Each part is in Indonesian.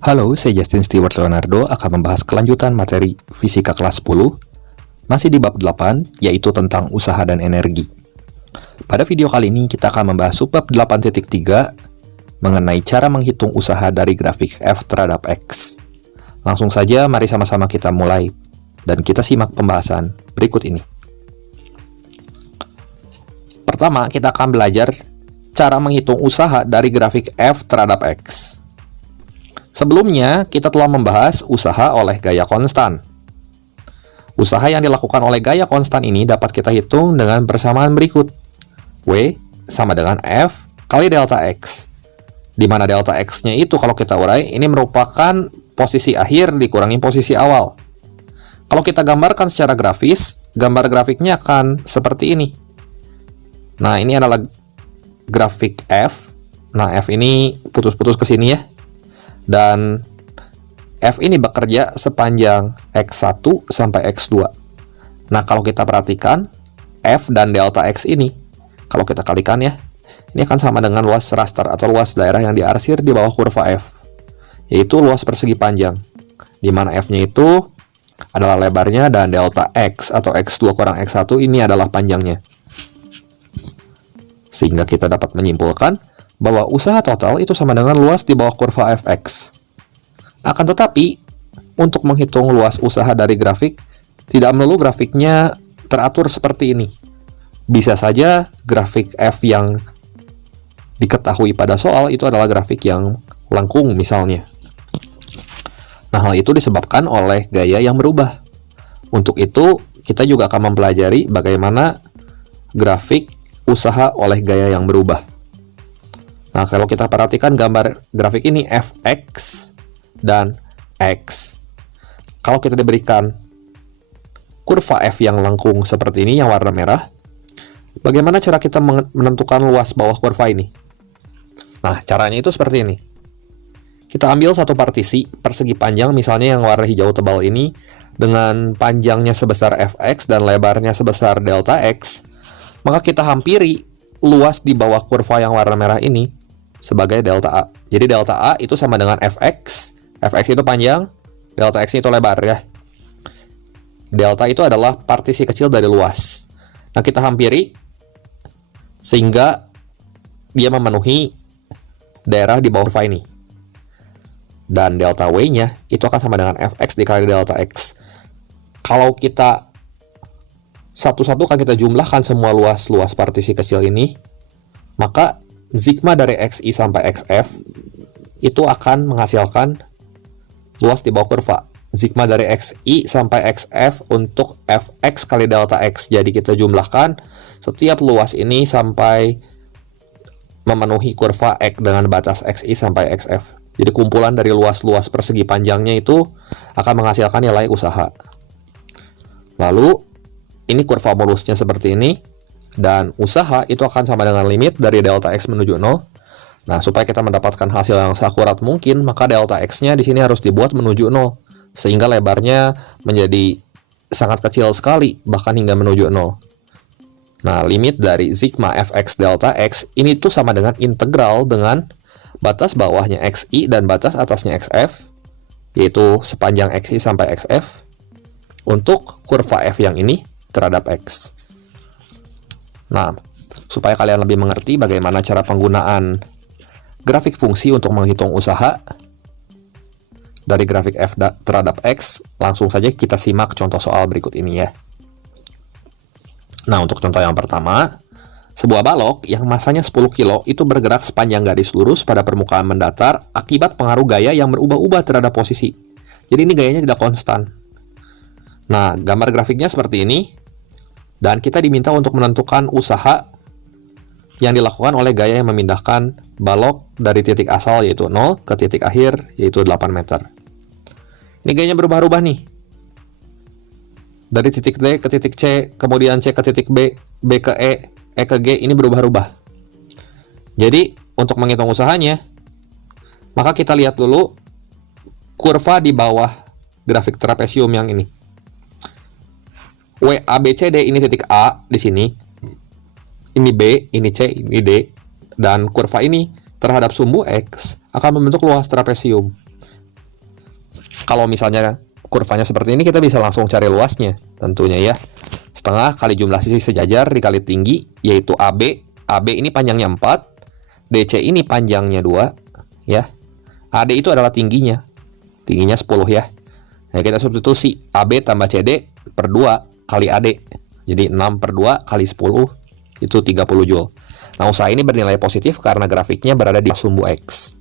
Halo, saya Justin Stewart Leonardo akan membahas kelanjutan materi Fisika kelas 10, masih di bab 8, yaitu tentang usaha dan energi. Pada video kali ini kita akan membahas subbab 8.3 mengenai cara menghitung usaha dari grafik F terhadap X. Langsung saja, mari sama-sama kita mulai, dan kita simak pembahasan berikut ini. Pertama, kita akan belajar cara menghitung usaha dari grafik F terhadap X. Sebelumnya, kita telah membahas usaha oleh gaya konstan. Usaha yang dilakukan oleh gaya konstan ini dapat kita hitung dengan persamaan berikut. W sama dengan F kali delta X. Di mana delta X-nya itu kalau kita urai, ini merupakan posisi akhir dikurangi posisi awal. Kalau kita gambarkan secara grafis, gambar grafiknya akan seperti ini. Nah, ini adalah grafik F. Nah, F ini putus-putus ke sini ya. Dan F ini bekerja sepanjang X1 sampai X2. Nah, kalau kita perhatikan, F dan delta X ini, kalau kita kalikan ya, ini akan sama dengan luas raster atau luas daerah yang diarsir di bawah kurva F, yaitu luas persegi panjang, di mana F-nya itu adalah lebarnya dan delta X atau X2 kurang X1 ini adalah panjangnya. Sehingga kita dapat menyimpulkan bahwa usaha total itu sama dengan luas di bawah kurva fx. Akan tetapi, untuk menghitung luas usaha dari grafik, tidak melulu grafiknya teratur seperti ini. Bisa saja grafik F yang diketahui pada soal itu adalah grafik yang lengkung misalnya. Nah, hal itu disebabkan oleh gaya yang berubah. Untuk itu, kita juga akan mempelajari bagaimana grafik usaha oleh gaya yang berubah. Nah, kalau kita perhatikan gambar grafik ini fx dan x. Kalau kita diberikan kurva F yang lengkung seperti ini yang warna merah, bagaimana cara kita menentukan luas bawah kurva ini? Nah, caranya itu seperti ini. Kita ambil satu partisi persegi panjang, misalnya yang warna hijau tebal ini, dengan panjangnya sebesar fx dan lebarnya sebesar delta x, maka kita hampiri luas di bawah kurva yang warna merah ini sebagai delta A. Jadi delta A itu sama dengan fx. Fx itu panjang, delta x itu lebar ya. Delta itu adalah partisi kecil dari luas. Nah, kita hampiri sehingga dia memenuhi daerah di bawah kurva ini. Dan delta W-nya itu akan sama dengan fx dikali delta x. Kalau kita satu-satu kan kita jumlahkan semua luas-luas partisi kecil ini, maka sigma dari xi sampai xf itu akan menghasilkan luas di bawah kurva. Sigma dari xi sampai xf untuk fx kali delta x. Jadi kita jumlahkan setiap luas ini sampai memenuhi kurva x dengan batas xi sampai xf. Jadi kumpulan dari luas-luas persegi panjangnya itu akan menghasilkan nilai usaha. Lalu ini kurva molusnya seperti ini. Dan usaha itu akan sama dengan limit dari delta x menuju 0. Nah, supaya kita mendapatkan hasil yang seakurat mungkin, maka delta x-nya di sini harus dibuat menuju 0. Sehingga lebarnya menjadi sangat kecil sekali, bahkan hingga menuju 0. Nah, limit dari sigma fx delta x ini tuh sama dengan integral dengan batas bawahnya xi dan batas atasnya xf, yaitu sepanjang xi sampai xf, untuk kurva f yang ini terhadap x. Nah, supaya kalian lebih mengerti bagaimana cara penggunaan grafik fungsi untuk menghitung usaha dari grafik F terhadap X, langsung saja kita simak contoh soal berikut ini ya. Nah, untuk contoh yang pertama, sebuah balok yang masanya 10 kilo itu bergerak sepanjang garis lurus pada permukaan mendatar akibat pengaruh gaya yang berubah-ubah terhadap posisi. Jadi ini gayanya tidak konstan. Nah, gambar grafiknya seperti ini. Dan kita diminta untuk menentukan usaha yang dilakukan oleh gaya yang memindahkan balok dari titik asal yaitu 0 ke titik akhir yaitu 8 meter. Ini gayanya berubah-ubah nih. Dari titik D ke titik C, kemudian C ke titik B, B ke E ke G, ini berubah-ubah. Jadi, untuk menghitung usahanya, maka kita lihat dulu kurva di bawah grafik trapesium yang ini. WABCD ini titik A di sini, ini B, ini C, ini D, dan kurva ini terhadap sumbu X akan membentuk luas trapesium. kalau misalnya kurvanya seperti ini, kita bisa langsung cari luasnya tentunya ya. Setengah kali jumlah sisi sejajar dikali tinggi, yaitu AB. AB ini panjangnya 4, DC ini panjangnya 2, ya. AD itu adalah tingginya. Tingginya 10 ya. Nah, kita substitusi AB tambah CD per 2 kali AD. Jadi 6 per 2 kali 10, itu 30 Joule. Nah, usaha ini bernilai positif karena grafiknya berada di sumbu X.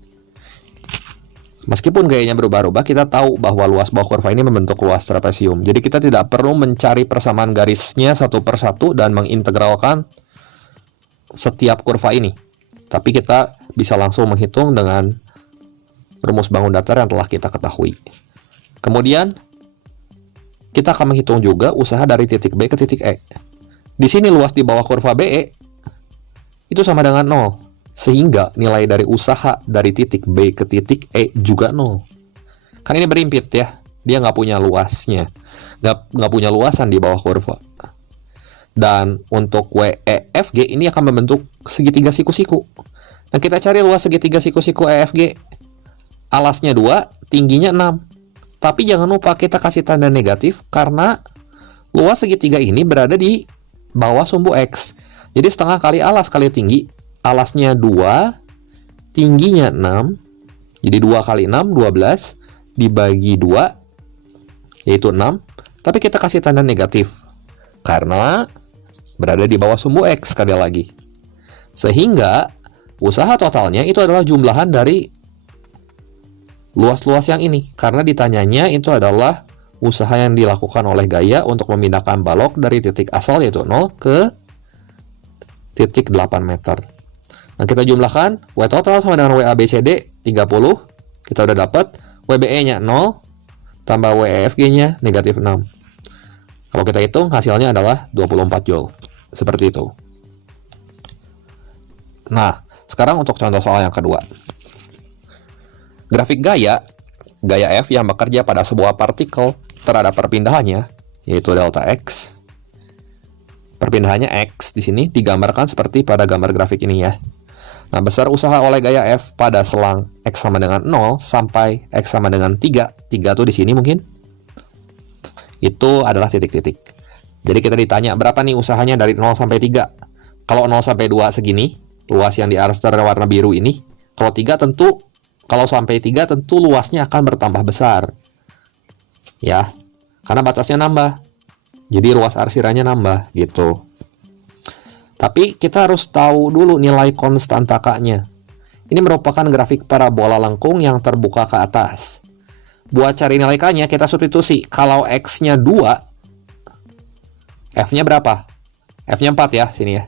Meskipun gayanya berubah-ubah, kita tahu bahwa luas bawah kurva ini membentuk luas trapesium. Jadi kita tidak perlu mencari persamaan garisnya satu per satu dan mengintegralkan setiap kurva ini. Tapi kita bisa langsung menghitung dengan rumus bangun datar yang telah kita ketahui. Kemudian, kita akan menghitung juga usaha dari titik B ke titik E. Di sini luas di bawah kurva BE itu sama dengan 0. Sehingga nilai dari usaha dari titik B ke titik E juga 0. Kan ini berimpit ya. Dia nggak punya luasnya. Nggak punya luasan di bawah kurva. Dan untuk WEFG ini akan membentuk segitiga siku-siku. Nah, kita cari luas segitiga siku-siku EFG. Alasnya 2, tingginya 6. Tapi jangan lupa kita kasih tanda negatif karena luas segitiga ini berada di bawah sumbu X. Jadi setengah kali alas kali tinggi. Alasnya 2, tingginya 6. Jadi 2 kali 6, 12. Dibagi 2, yaitu 6. Tapi kita kasih tanda negatif. Karena berada di bawah sumbu X sekali lagi. Sehingga usaha totalnya itu adalah jumlahan dari luas-luas yang ini. Karena ditanyanya itu adalah usaha yang dilakukan oleh gaya untuk memindahkan balok dari titik asal yaitu 0 ke titik 8 meter. Nah, kita jumlahkan, W total sama dengan WABCD 30. Kita udah dapat WBE-nya 0 tambah WEFG-nya negatif 6. Kalau kita hitung hasilnya adalah 24 Joule. Seperti itu. Nah, sekarang untuk contoh soal yang kedua. Grafik gaya F yang bekerja pada sebuah partikel terhadap perpindahannya, yaitu delta X. Perpindahannya X di sini digambarkan seperti pada gambar grafik ini ya. Nah, besar usaha oleh gaya F pada selang X sama dengan 0 sampai X sama dengan 3. 3 tuh di sini mungkin. Itu adalah titik-titik. Jadi kita ditanya berapa nih usahanya dari 0 sampai 3. Kalau 0 sampai 2 segini, luas yang di arster warna biru ini. Kalau 3 tentu, kalau sampai 3 tentu luasnya akan bertambah besar. Ya, karena batasnya nambah. Jadi ruas arsirannya nambah gitu. Tapi kita harus tahu dulu nilai konstanta K-nya. Ini merupakan grafik parabola lengkung yang terbuka ke atas. Buat cari nilai K-nya, kita substitusi. Kalau X-nya 2, F-nya berapa? F-nya 4 ya, sini ya.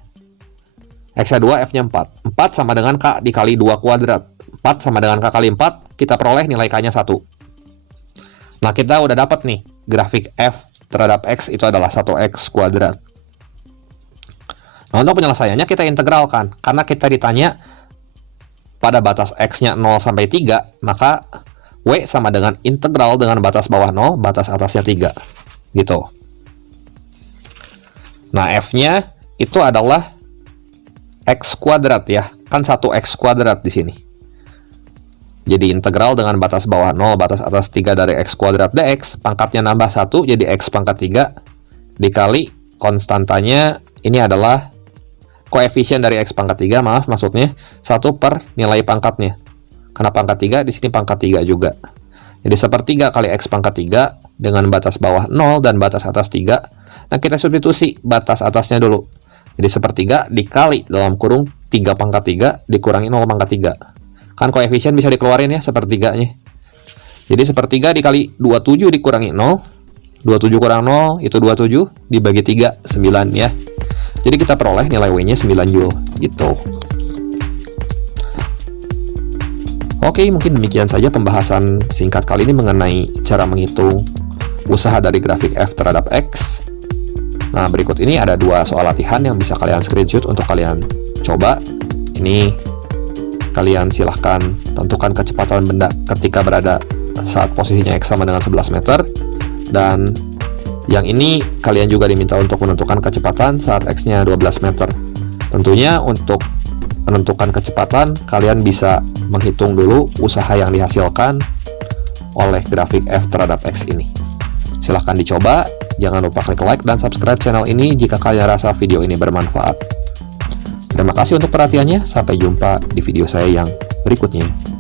X-nya 2, F-nya 4. 4 sama dengan K dikali 2 kuadrat. 4 sama dengan K kali 4, kita peroleh nilai K-nya 1. Nah, kita udah dapat nih, grafik F terhadap X itu adalah 1X kuadrat. Nah, untuk penyelesaiannya kita integralkan. Karena kita ditanya pada batas X-nya 0 sampai 3, maka W sama dengan integral dengan batas bawah 0, batas atasnya 3. Gitu. Nah, F-nya itu adalah X kuadrat ya. Kan 1X kuadrat di sini. Jadi integral dengan batas bawah 0, batas atas 3 dari X kuadrat dx. Pangkatnya nambah 1, jadi X pangkat 3. Dikali konstantanya, ini adalah koefisien dari X pangkat 3, maaf maksudnya 1 per nilai pangkatnya. Karena pangkat 3 di sini pangkat 3 juga. Jadi 1/3 kali X pangkat 3 dengan batas bawah 0 dan batas atas 3. Nah, kita substitusi batas atasnya dulu. Jadi 1/3 dikali dalam kurung 3 pangkat 3 dikurangi 0 pangkat 3. Kan koefisien bisa dikeluarin ya 1/3-nya. Jadi 1/3 dikali 27 dikurangi 0. 27 kurang 0 itu 27 dibagi 3, 9 ya. Jadi kita peroleh nilai W-nya 9 Joule gitu. Oke, mungkin demikian saja pembahasan singkat kali ini mengenai cara menghitung usaha dari grafik F terhadap X. Nah, berikut ini ada 2 soal latihan yang bisa kalian screenshot untuk kalian coba. Ini kalian silahkan tentukan kecepatan benda ketika berada saat posisinya X sama dengan 11 meter. Dan yang ini kalian juga diminta untuk menentukan kecepatan saat X-nya 12 meter. Tentunya untuk menentukan kecepatan, kalian bisa menghitung dulu usaha yang dihasilkan oleh grafik F terhadap X ini. Silahkan dicoba, jangan lupa klik like dan subscribe channel ini jika kalian rasa video ini bermanfaat. Terima kasih untuk perhatiannya, sampai jumpa di video saya yang berikutnya.